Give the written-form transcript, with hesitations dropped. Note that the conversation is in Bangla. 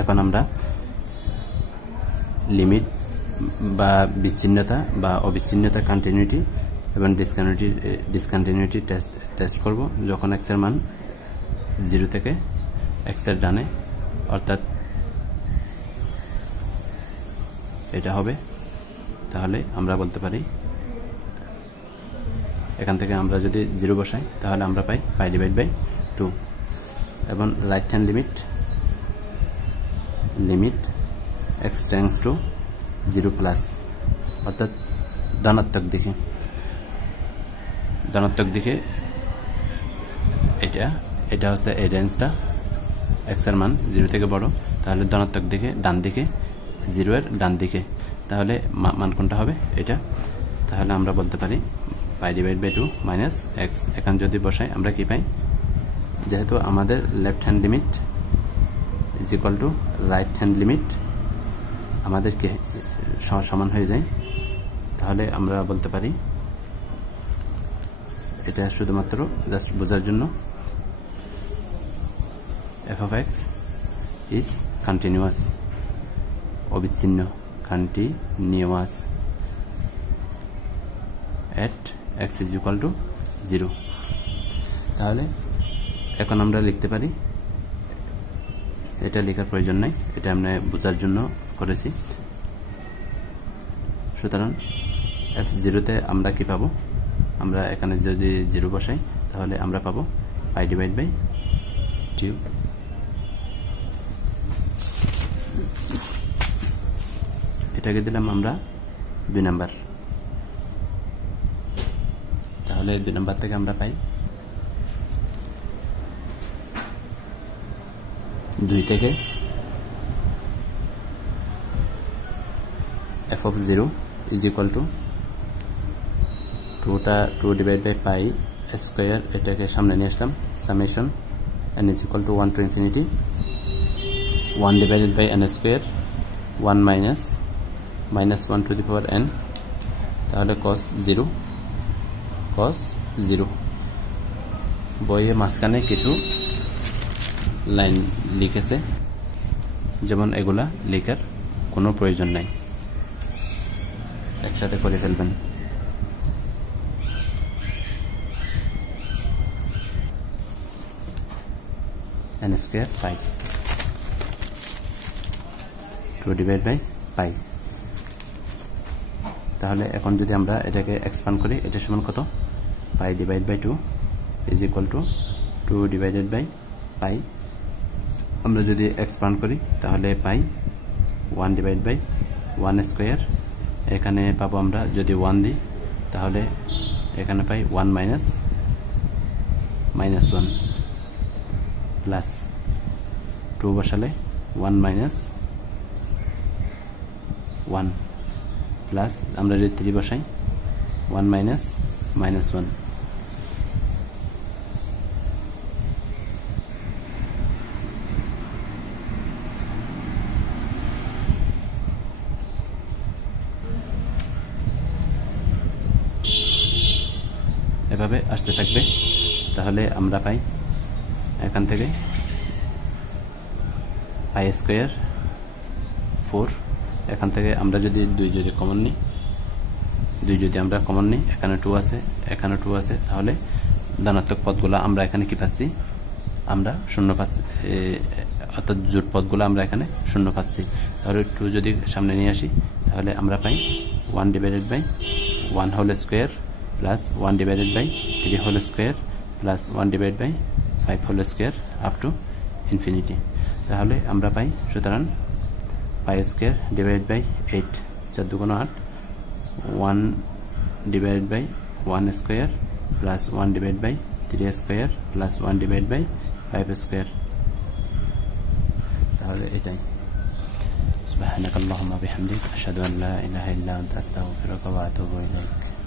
এখন আমরা লিমিট বা বিচ্ছিন্নতা বা অবিচ্ছিন্নতা কন্টিনিউটি এবং ডিসকন্টিনিউটি টেস্ট করব যখন x এর মান 0 থেকে x এর ডানে অর্থাৎ এটা হবে তাহলে আমরা বলতে পারি এখান থেকে আমরা যদি 0 বসাই তাহলে আমরা পাই π/2 এবং right hand limit x tends to 0 plus অর্থাৎ ধনাত্মক দিকে এটা হচ্ছে এই রেঞ্জটা x এর মান 0 থেকে বড় তাহলে ধনাত্মক দিকে ডান দিকে 0 এর ডান দিকে তাহলে মান কোনটা হবে এটা তাহলে আমরা বলতে পারি π/2 - x এখন যদি বসাই আমরা কি পাই যেহেতু আমাদের left hand limit is equal to right hand limit আমাদেরকে সমান হয়ে যায় তাহলে আমরা বলতে পারি এটা শুধুমাত্র জাস্ট বোঝার জন্য f of x is continuous অবিচ্ছিন্ন continuous at x is equal to 0 তাহলে এখন আমরা লিখতে পারি এটা লেখার প্রয়োজন নাই এটা আমরা বোঝার জন্য করেছি সুতরাং f0 তে আমরা কি পাবো আমরা এখানে যদি 0 বসাই তাহলে আমরা পাবো π/2 এটাকে দিলাম আমরা 2 নাম্বার তাহলে 2 নাম্বার থেকে আমরা পাই 2 থেকে f of 0 is equal to 2/π square এটাকে সামনে নিয়ে আসলাম summation n is equal to 1 to infinity 1/n square 1 minus 1 to the power n তাহলে cos 0 বইয়ে মাঝখানে কিছু লাইন লিখেছে যেমন এগুলা লেখার কোনো প্রয়োজন নাই একসাথে করে ফেলবেন n square 5 2/π তাহলে এখন যদি আমরা এটাকে এক্সপ্যান্ড করি এটা সমান কত π/2 is equal to 2/π আমরা যদি এক্সপ্যান্ড করি তাহলে পাই 1/1 স্কয়ার এখানে পাবো আমরা যদি 1 দিই তাহলে এখানে পাই 1 minus 1 প্লাস 2 বসালে 1 minus 1 প্লাস আমরা যদি 3 বসাই 1 minus 1 এভাবে আসতে থাকবে তাহলে আমরা পাই এখান থেকে π² 4 এখান থেকে আমরা যদি 2 যদি কমন নিই এখানে 2 আছে এখানে 2 আছে তাহলে ধনাত্মক পদগুলো আমরা এখানে কি পাচ্ছি আমরা শূন্য পাচ্ছি অর্থাৎ জোট পদগুলো আমরা এখানে শূন্য পাচ্ছি তাহলে 2 যদি সামনে নিয়ে আসি তাহলে আমরা পাই 1/1 whole square plus 1/3 whole square plus 1/5 whole square up to infinity তাহলে আমরা পাই সুতরাং π² / 8 4 2 8 1/1 square plus 1/3 square plus 1/5 square তাহলে এটাই সুবহানাকাল্লাহুম্মা বিহামদিক আশহাদু আন লা ইলাহা ইল্লা আনতা আস্তাগফিরুকা ওয়া আতুবু ইলাইক